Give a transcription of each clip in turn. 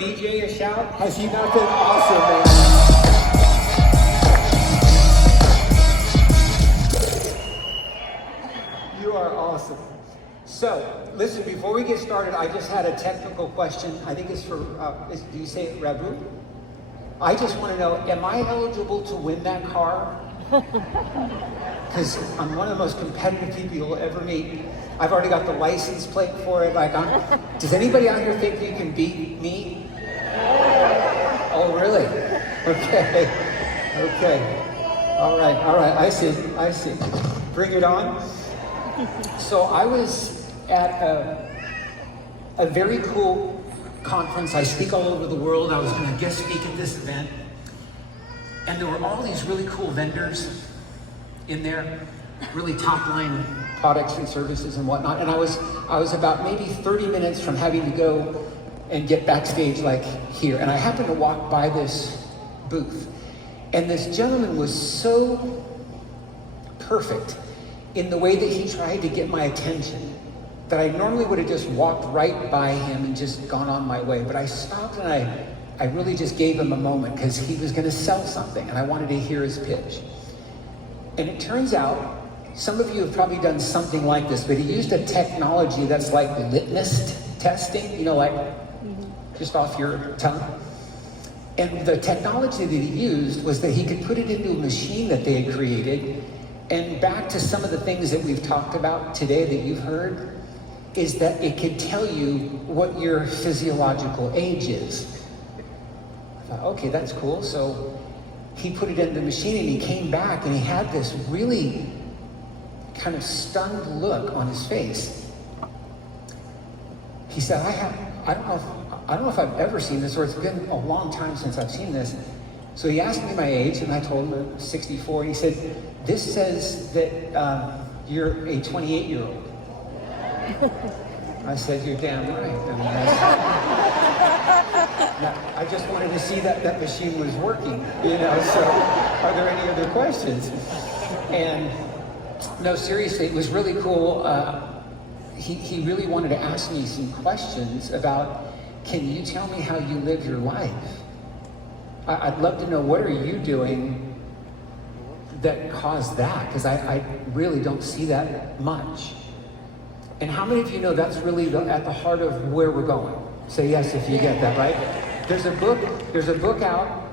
DJ a shout? Has he not been awesome, man? You are awesome. So, listen, before we get started, I just had a technical question. I think it's for, do you say it, Rabu? I just want to know, am I eligible to win that car? Because I'm one of the most competitive people you'll ever meet. I've already got the license plate for it. Does anybody out here think you can beat me? Oh, really? Okay. All right, I see. Bring it on. So I was at a very cool conference. I speak all over the world. I was going to guest speak at this event. And there were all these really cool vendors in there, really top line products and services and whatnot. And I was about maybe 30 minutes from having to go and get backstage like here. And I happened to walk by this booth. And this gentleman was so perfect in the way that he tried to get my attention that I normally would have just walked right by him and just gone on my way. But I stopped and I really just gave him a moment because he was going to sell something and I wanted to hear his pitch. And it turns out, some of you have probably done something like this, but he used a technology that's like litmus testing, just off your tongue. And the technology that he used was that he could put it into a machine that they had created. And back to some of the things that we've talked about today that you've heard, is that it could tell you what your physiological age is. I thought, okay, that's cool. So he put it in the machine and he came back and he had this really kind of stunned look on his face. He said, I don't know if I've ever seen this, or it's been a long time since I've seen this. So he asked me my age, and I told him I'm 64, and he said, this says that you're a 28-year-old. I said, you're damn right. I just wanted to see that machine was working, so are there any other questions? And no, seriously, it was really cool. He really wanted to ask me some questions about, can you tell me how you live your life? I'd love to know, what are you doing that caused that? Because I really don't see that much. And how many of you know that's really at the heart of where we're going? Say yes if you get that, right? There's a book out.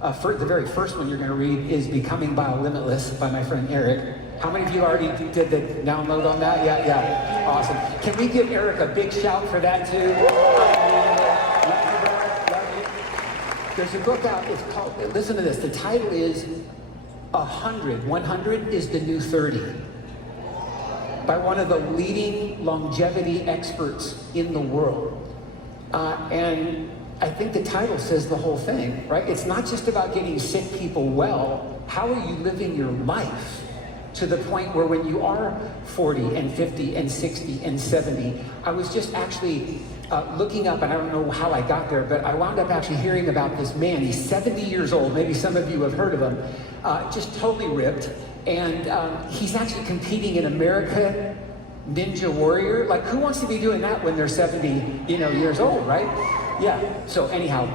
The very first one you're going to read is Becoming BioLimitless by my friend Eric. How many of you already did the download on that? Yeah, awesome. Can we give Eric a big shout for that too? There's a book out, it's called, listen to this, the title is 100 is the new 30, by one of the leading longevity experts in the world. And I think the title says the whole thing, right? It's not just about getting sick people well. How are you living your life to the point where when you are 40 and 50 and 60 and 70, I was just actually looking up, and I don't know how I got there, but I wound up actually hearing about this man. He's 70 years old. Maybe some of you have heard of him. Just totally ripped. And he's actually competing in American Ninja Warrior. Like, who wants to be doing that when they're 70, years old, right? Yeah. So anyhow,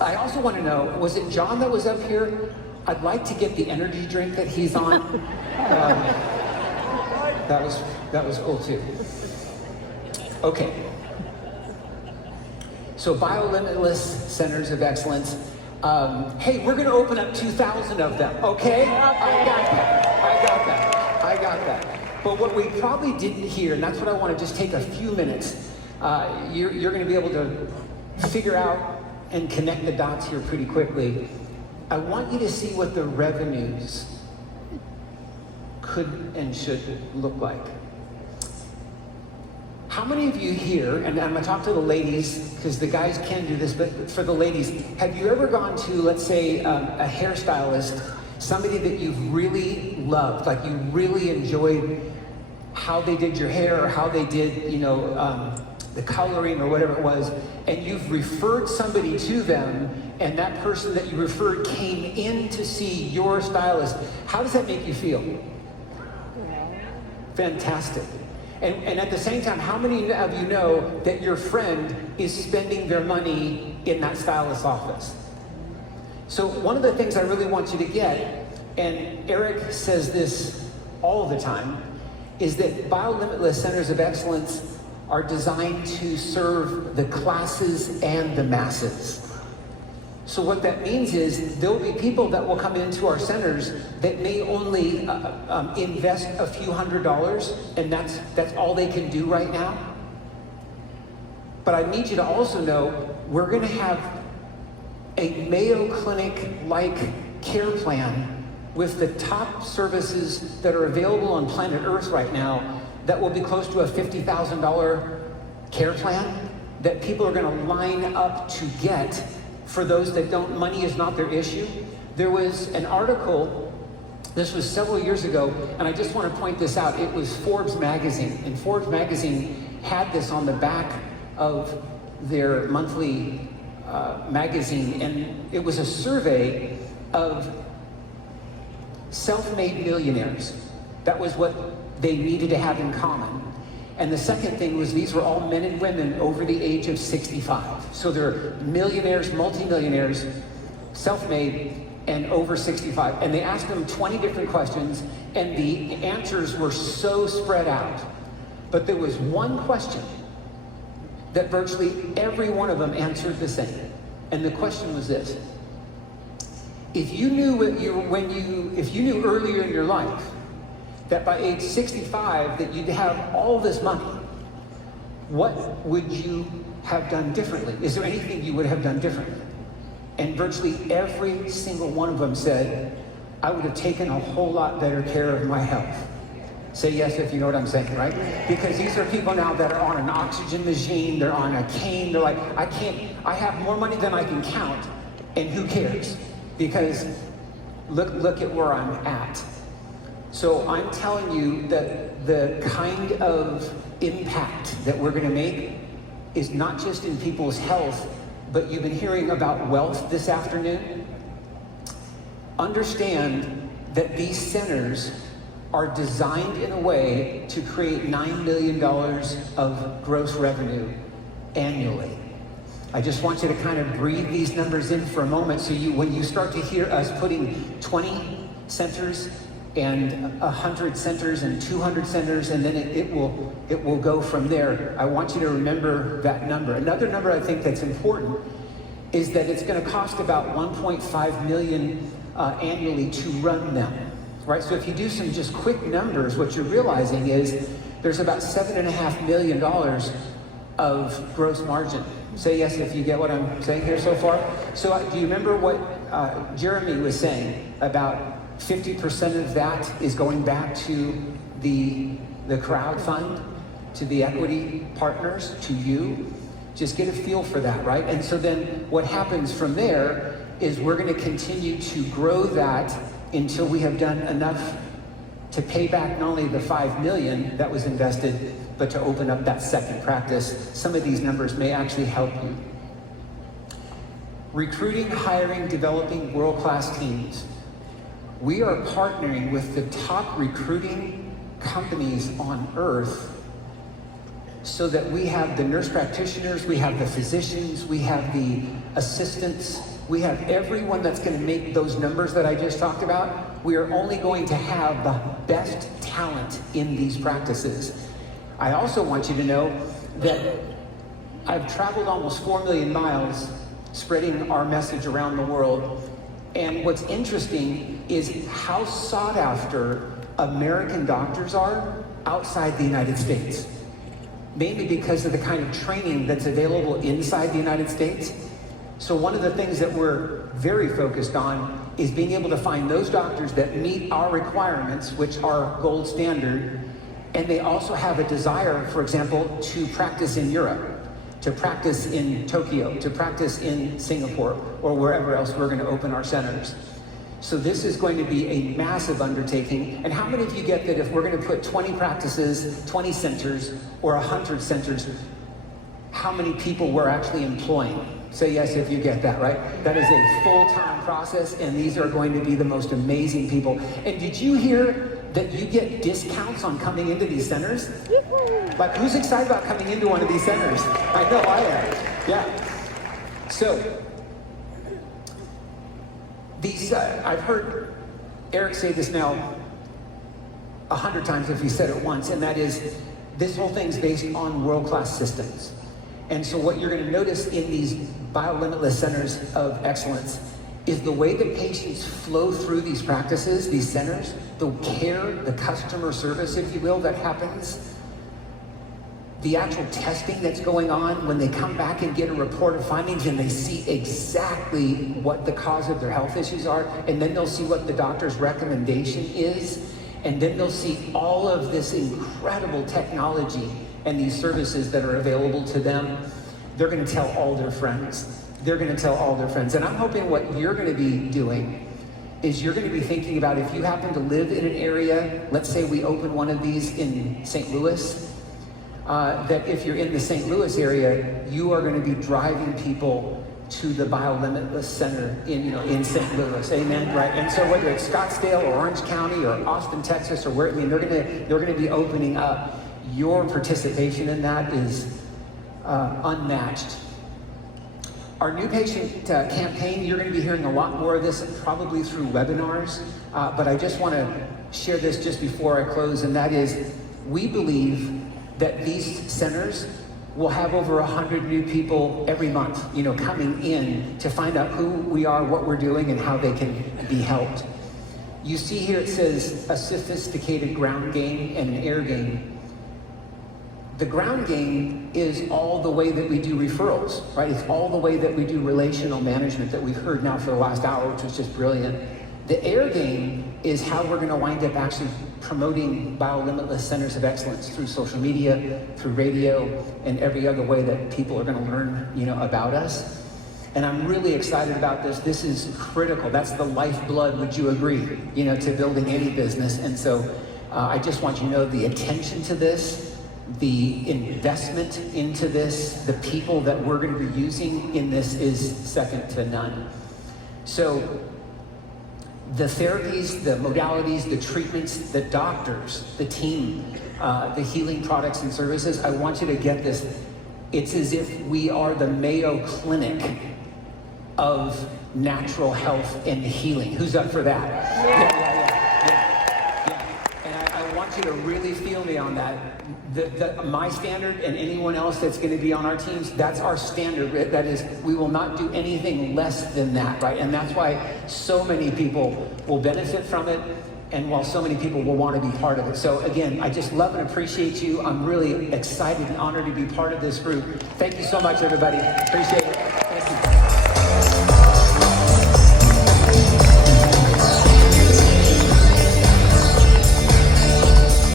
I also want to know, was it John that was up here? I'd like to get the energy drink that he's on. That was cool too. Okay. So BioLimitless Centers of Excellence. Hey, we're going to open up 2,000 of them, okay? I got that. But what we probably didn't hear, and that's what I want to just take a few minutes, you're going to be able to figure out and connect the dots here pretty quickly. I want you to see what the revenues could and should look like. How many of you here, and I'm gonna talk to the ladies, because the guys can do this, but for the ladies, have you ever gone to, let's say, a hairstylist, somebody that you've really loved, like you really enjoyed how they did your hair or how they did, the coloring or whatever it was, and you've referred somebody to them, and that person that you referred came in to see your stylist? How does that make you feel? Fantastic. And at the same time, how many of you know that your friend is spending their money in that stylist's office? So one of the things I really want you to get, and Eric says this all the time, is that BioLimitless Centers of Excellence are designed to serve the classes and the masses. So what that means is there'll be people that will come into our centers that may only invest a few $100s, and that's all they can do right now. But I need you to also know we're going to have a Mayo Clinic-like care plan with the top services that are available on planet Earth right now that will be close to a $50,000 care plan that people are going to line up to get. For those that don't, money is not their issue. There was an article, this was several years ago, and I just want to point this out. It was Forbes magazine, and Forbes magazine had this on the back of their monthly magazine, and it was a survey of self-made millionaires. That was what they needed to have in common. And the second thing was these were all men and women over the age of 65. So they're millionaires, multimillionaires, self-made, and over 65. And they asked them 20 different questions, and the answers were so spread out. But there was one question that virtually every one of them answered the same. And the question was this: if you knew if you knew earlier in your life that by age 65 that you'd have all this money, what would you have done differently? Is there anything you would have done differently? And virtually every single one of them said, I would have taken a whole lot better care of my health. Say yes if you know what I'm saying, right? Because these are people now that are on an oxygen machine, they're on a cane, they're like, I have more money than I can count, and who cares? Because look at where I'm at. So I'm telling you that the kind of impact that we're going to make is not just in people's health, but you've been hearing about wealth this afternoon. Understand that these centers are designed in a way to create $9 million of gross revenue annually. I just want you to kind of breathe these numbers in for a moment, so when you start to hear us putting 20 centers and 100 centers and 200 centers, and then it will go from there. I want you to remember that number. Another number I think that's important is that it's going to cost about $1.5 million annually to run them, right? So if you do some just quick numbers, what you're realizing is there's about $7.5 million of gross margin. Say yes if you get what I'm saying here so far. So do you remember what Jeremy was saying about 50% of that is going back to the crowd fund, to the equity partners, to you? Just get a feel for that, right? And so then what happens from there is we're going to continue to grow that until we have done enough to pay back not only the $5 million that was invested, but to open up that second practice. Some of these numbers may actually help you. Recruiting, hiring, developing world-class teams. We are partnering with the top recruiting companies on earth so that we have the nurse practitioners, we have the physicians, we have the assistants, we have everyone that's going to make those numbers that I just talked about. We are only going to have the best talent in these practices. I also want you to know that I've traveled almost 4 million miles spreading our message around the world. And what's interesting is how sought after American doctors are outside the United States. Mainly because of the kind of training that's available inside the United States. So one of the things that we're very focused on is being able to find those doctors that meet our requirements, which are gold standard, and they also have a desire, for example, to practice in Europe, to practice in Tokyo, to practice in Singapore, or wherever else we're going to open our centers. So this is going to be a massive undertaking. And how many of you get that if we're going to put 20 practices, 20 centers, or 100 centers, how many people we're actually employing? Say yes if you get that, right? That is a full-time process, and these are going to be the most amazing people. And did you hear that you get discounts on coming into these centers? Like, who's excited about coming into one of these centers? I know I am. Yeah. So, these, I've heard Eric say this now 100 times if he said it once, and that is, this whole thing's based on world-class systems. And so what you're going to notice in these BioLimitless centers of excellence is the way that patients flow through these practices, these centers, the care, the customer service, if you will, that happens, the actual testing that's going on when they come back and get a report of findings and they see exactly what the cause of their health issues are, and then they'll see what the doctor's recommendation is, and then they'll see all of this incredible technology and these services that are available to them. They're going to tell all their friends. They're going to tell all their friends. And I'm hoping what you're going to be doing is you're going to be thinking about, if you happen to live in an area, let's say we open one of these in St. Louis, that if you're in the St. Louis area, you are going to be driving people to the BioLimitless Center in St. Louis, amen, right? And so whether it's Scottsdale or Orange County or Austin, Texas, or where, they're going to be opening up. Your participation in that is unmatched. Our new patient campaign, you're going to be hearing a lot more of this probably through webinars, but I just want to share this just before I close, and that is, we believe that these centers will have over 100 new people every month, coming in to find out who we are, what we're doing, and how they can be helped. You see here it says a sophisticated ground game and an air game. The ground game is all the way that we do referrals, right? It's all the way that we do relational management that we've heard now for the last hour, which was just brilliant. The air game is how we're going to wind up actually promoting BioLimitless Centers of Excellence through social media, through radio, and every other way that people are going to learn, about us. And I'm really excited about this. This is critical. That's the lifeblood, would you agree, to building any business. And so I just want you to know the attention to this, the investment into this, the people that we're going to be using in this is second to none. So the therapies, the modalities, the treatments, the doctors, the team, the healing products and services, I want you to get this. It's as if we are the Mayo Clinic of natural health and healing. Who's up for that? Yeah. And I want you to really feel me on that. My standard and anyone else that's going to be on our teams, that's our standard. That is, we will not do anything less than that, right? And that's why so many people will benefit from it, and while so many people will want to be part of it. So again, I just love and appreciate you. I'm really excited and honored to be part of this group. Thank you so much, everybody. Appreciate it.